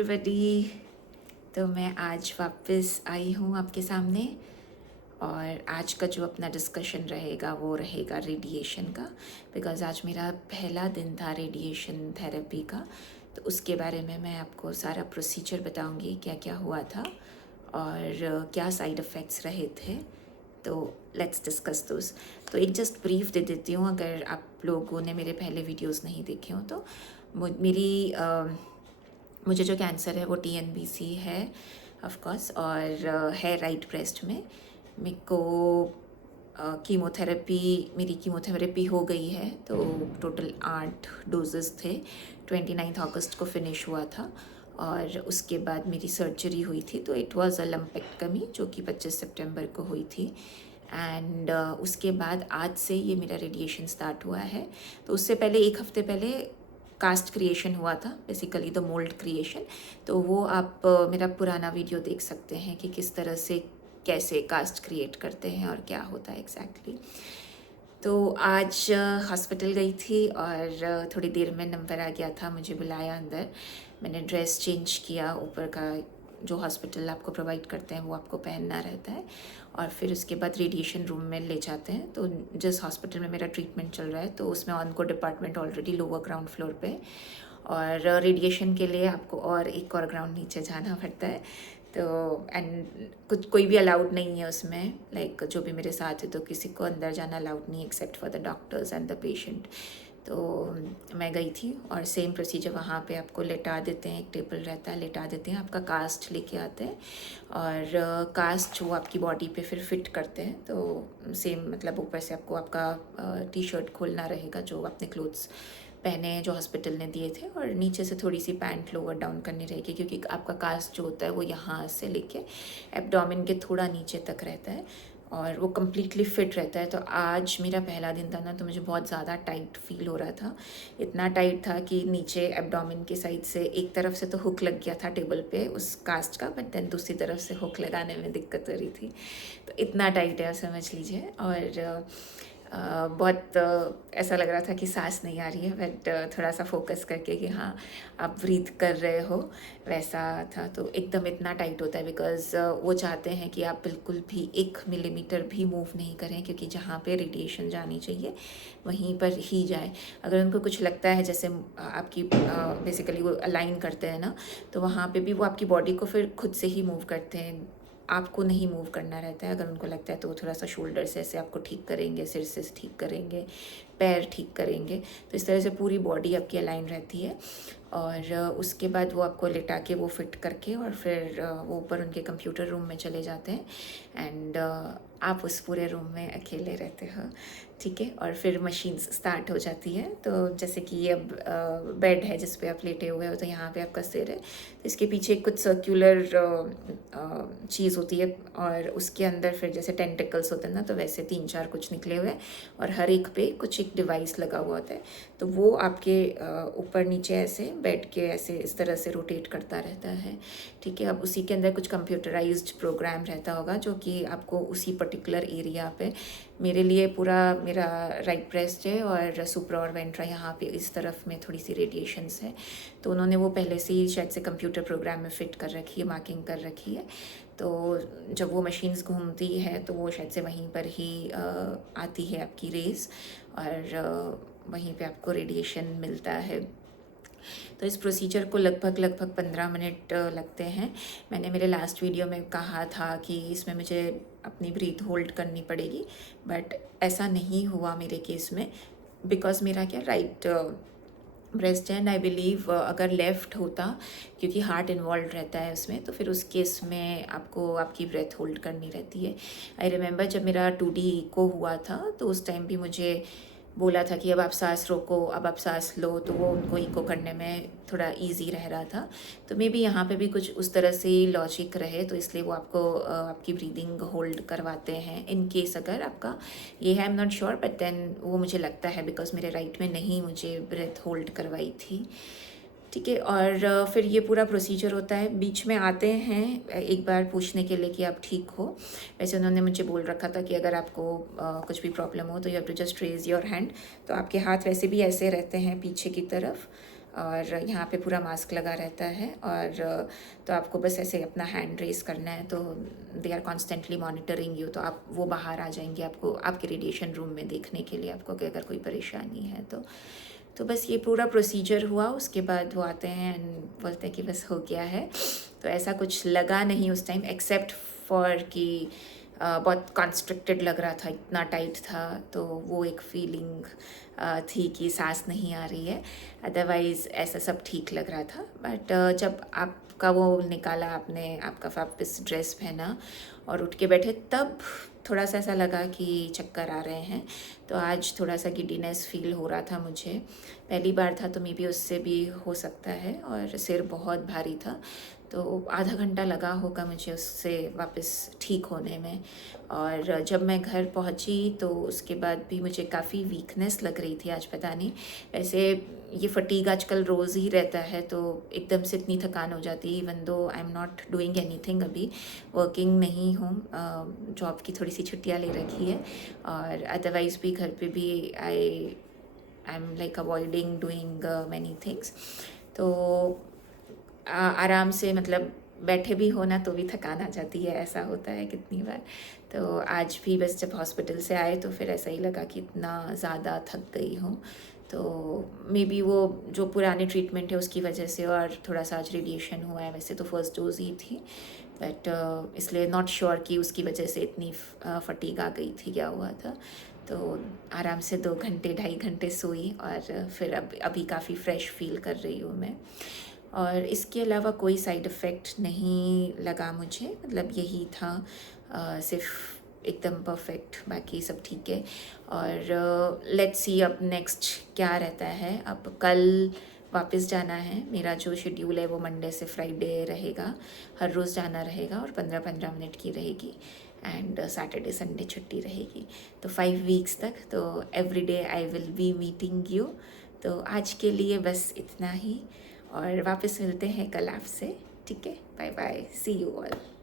Everybody. तो मैं आज वापस आई हूँ आपके सामने और आज का जो अपना डिस्कशन रहेगा वो रहेगा रेडिएशन का। बिकॉज़ आज मेरा पहला दिन था रेडिएशन थेरेपी का, तो उसके बारे में मैं आपको सारा प्रोसीजर बताऊँगी, क्या क्या हुआ था और क्या साइड इफ़ेक्ट्स रहे थे। तो लेट्स डिस्कस दोस। तो एक जस्ट ब्रीफ दे देती हूँ, अगर आप लोगों ने मेरे पहले वीडियोस नहीं देखे हों तो। मुझे जो कैंसर है वो TNBC है ऑफ कोर्स, और है राइट ब्रेस्ट में। मेरे को मेरी कीमोथेरेपी हो गई है, तो टोटल 8 डोजेस थे। 29 अगस्त को फिनिश हुआ था और उसके बाद मेरी सर्जरी हुई थी। तो इट वाज अ लम्पेक्टमी जो कि 25 सितंबर को हुई थी। एंड उसके बाद आज से ये मेरा रेडिएशन स्टार्ट हुआ है। तो उससे पहले एक हफ्ते पहले कास्ट क्रिएशन हुआ था, बेसिकली द मोल्ड क्रिएशन। तो वो आप मेरा पुराना वीडियो देख सकते हैं कि किस तरह से कैसे कास्ट क्रिएट करते हैं और क्या होता है एग्जैक्टली। तो आज हॉस्पिटल गई थी और थोड़ी देर में नंबर आ गया था, मुझे बुलाया अंदर। मैंने ड्रेस चेंज किया, ऊपर का जो हॉस्पिटल आपको प्रोवाइड करते हैं वो आपको पहनना रहता है, और फिर उसके बाद रेडिएशन रूम में ले जाते हैं। तो जिस हॉस्पिटल में मेरा ट्रीटमेंट चल रहा है तो उसमें onco department already lower ground floor पे, और रेडिएशन के लिए आपको और एक और ग्राउंड नीचे जाना पड़ता है। तो एंड कोई भी अलाउड नहीं है उसमें, लाइक जो भी मेरे साथ है तो किसी को अंदर जाना अलाउड नहीं except for the doctors and the patient. तो मैं गई थी और सेम प्रोसीजर, वहाँ पे आपको लेटा देते हैं, एक टेबल रहता है, लेटा देते हैं, आपका कास्ट लेके आते हैं और कास्ट वो आपकी बॉडी पे फिर फिट करते हैं। तो सेम मतलब ऊपर से आपको आपका T-शर्ट खोलना रहेगा जो आपने क्लोथ्स पहने हैं जो हॉस्पिटल ने दिए थे, और नीचे से थोड़ी सी पैंट लोअर डाउन करनी रहेगी क्योंकि आपका कास्ट जो होता है वो यहाँ से लेके एब्डोमेन के थोड़ा नीचे तक रहता है और वो कम्प्लीटली फिट रहता है। तो आज मेरा पहला दिन था ना, तो मुझे बहुत ज़्यादा टाइट फील हो रहा था। इतना टाइट था कि नीचे एब्डोमेन की साइड से एक तरफ से तो हुक लग गया था टेबल पे उस कास्ट का, बट देन दूसरी तरफ से हुक लगाने में दिक्कत हो रही थी। तो इतना टाइट है, समझ लीजिए। और बहुत ऐसा लग रहा था कि सांस नहीं आ रही है, बट थोड़ा सा फोकस करके कि हाँ आप ब्रीथ कर रहे हो, वैसा था। तो एकदम इतना टाइट होता है बिकॉज़ वो चाहते हैं कि आप बिल्कुल भी 1 मिलीमीटर भी मूव नहीं करें, क्योंकि जहाँ पे रेडिएशन जानी चाहिए वहीं पर ही जाए। अगर उनको कुछ लगता है, जैसे आपकी बेसिकली वो अलाइन करते हैं ना, तो वहाँ पे भी वो आपकी बॉडी को फिर खुद से ही मूव करते हैं, आपको नहीं मूव करना रहता है। अगर उनको लगता है तो वो थोड़ा सा शोल्डर से ऐसे आपको ठीक करेंगे, सिर से ठीक करेंगे, पैर ठीक करेंगे। तो इस तरह से पूरी बॉडी आपकी अलाइन रहती है। और उसके बाद वो आपको लिटा के वो फिट करके और फिर वो ऊपर उनके कंप्यूटर रूम में चले जाते हैं एंड आप उस पूरे रूम में अकेले रहते हो, ठीक है। और फिर मशीन्स स्टार्ट हो जाती है। तो जैसे कि ये अब बेड है जिस पे आप लेटे हुए हो, तो यहाँ पे आपका सिर है, तो इसके पीछे कुछ सर्कुलर चीज़ होती है और उसके अंदर फिर जैसे टेंटिकल्स होते हैं ना, तो वैसे 3-4 कुछ निकले हुए हैं और हर एक पे कुछ एक डिवाइस लगा हुआ होता है। तो वो आपके ऊपर नीचे ऐसे बेड के ऐसे इस तरह से रोटेट करता रहता है, ठीक है। अब उसी के अंदर कुछ कंप्यूटराइज्ड प्रोग्राम रहता होगा जो कि आपको उसी पर्टिकुलर एरिया पे, मेरे लिए पूरा मेरा राइट ब्रेस्ट है और सुप्रा और वेंट्रा यहाँ पे इस तरफ में थोड़ी सी रेडिएशंस है, तो उन्होंने वो पहले से ही शायद से कंप्यूटर प्रोग्राम में फ़िट कर रखी है, मार्किंग कर रखी है। तो जब वो मशीन्स घूमती है तो वो शायद से वहीं पर ही आती है आपकी रेज़, और वहीं पे आपको रेडिएशन मिलता है। तो इस प्रोसीजर को लगभग 15 मिनट लगते हैं। मैंने मेरे लास्ट वीडियो में कहा था कि इसमें मुझे अपनी ब्रीथ होल्ड करनी पड़ेगी, बट ऐसा नहीं हुआ मेरे केस में, बिकॉज़ मेरा क्या राइट ब्रेस्ट है एंड आई बिलीव अगर लेफ़्ट होता, क्योंकि हार्ट इन्वॉल्व रहता है उसमें, तो फिर उस केस में आपको आपकी ब्रेथ होल्ड करनी रहती है। आई रिमेंबर जब मेरा 2D इको हुआ था तो उस टाइम भी मुझे बोला था कि अब आप सांस रोको, अब आप सांस लो, तो वो उनको इको करने में थोड़ा इजी रह रहा था। तो मे बी यहाँ पे भी कुछ उस तरह से लॉजिक रहे, तो इसलिए वो आपको आपकी ब्रीदिंग होल्ड करवाते हैं इन केस अगर आपका ये है। I am not sure, but then वो मुझे लगता है बिकॉज मेरे राइट में नहीं मुझे ब्रेथ होल्ड करवाई थी, ठीक है। और फिर ये पूरा प्रोसीजर होता है। बीच में आते हैं एक बार पूछने के लिए कि आप ठीक हो। वैसे उन्होंने मुझे बोल रखा था कि अगर आपको कुछ भी प्रॉब्लम हो तो you have to just raise your hand. तो आपके हाथ वैसे भी ऐसे रहते हैं पीछे की तरफ, और यहाँ पे पूरा मास्क लगा रहता है। और तो आपको बस ऐसे अपना हैंड रेस करना है, तो they are constantly monitoring you, तो आप वो बाहर आ जाएंगे आपको आपके रेडिएशन रूम में देखने के लिए आपको कि अगर कोई परेशानी है तो बस ये पूरा प्रोसीजर हुआ। उसके बाद वो आते हैं एंड बोलते हैं कि बस हो गया है। तो ऐसा कुछ लगा नहीं उस टाइम, एक्सेप्ट फॉर कि बहुत कॉन्स्ट्रिक्टेड लग रहा था, इतना टाइट था, तो वो एक फीलिंग थी कि सांस नहीं आ रही है। अदरवाइज़ ऐसा सब ठीक लग रहा था। बट जब आपका वो निकाला, आपने आपका वापस ड्रेस पहना और उठ के बैठे, तब थोड़ा सा ऐसा लगा कि चक्कर आ रहे हैं। तो आज थोड़ा सा गिडीनेस फील हो रहा था मुझे, पहली बार था तो मे बी उससे भी हो सकता है। और सिर बहुत भारी था, तो आधा घंटा लगा होगा मुझे उससे वापस ठीक होने में। और जब मैं घर पहुंची तो उसके बाद भी मुझे काफ़ी वीकनेस लग रही थी आज, पता नहीं, वैसे ये फटीग आजकल रोज़ ही रहता है, तो एकदम से इतनी थकान हो जाती है। Even though I am not doing anything, अभी वर्किंग नहीं हूँ, जॉब की थोड़ी सी छुट्टियाँ ले रखी है। और अदरवाइज़ भी घर पे भी I am like avoiding doing many things. तो आराम से मतलब बैठे भी हो ना तो भी थकान आ जाती है, ऐसा होता है कितनी बार। तो आज भी बस जब हॉस्पिटल से आए तो फिर ऐसा ही लगा कि इतना ज़्यादा थक गई हूँ। तो मे बी वो जो पुराने ट्रीटमेंट है उसकी वजह से, और थोड़ा सा आज रेडिएशन हुआ है, वैसे तो फर्स्ट डोज ही थी, बट इसलिए नॉट श्योर कि उसकी वजह से इतनी फटीग आ गई थी, क्या हुआ था। तो आराम से 2 घंटे 2.5 घंटे सोई और फिर अभी काफ़ी फ्रेश फील कर रही हूँ मैं। और इसके अलावा कोई साइड इफ़ेक्ट नहीं लगा मुझे, मतलब यही था, सिर्फ एकदम परफेक्ट, बाकी सब ठीक है। और लेट्स सी अब नेक्स्ट क्या रहता है। अब कल वापस जाना है, मेरा जो शेड्यूल है वो मंडे से फ्राइडे रहेगा, हर रोज़ जाना रहेगा और 15-15 मिनट की रहेगी। एंड सैटरडे संडे छुट्टी रहेगी, तो 5 वीक्स तक, तो every day I will be meeting you. तो आज के लिए बस इतना ही, और वापस मिलते हैं कल आपसे, ठीक है। Bye bye, see you all.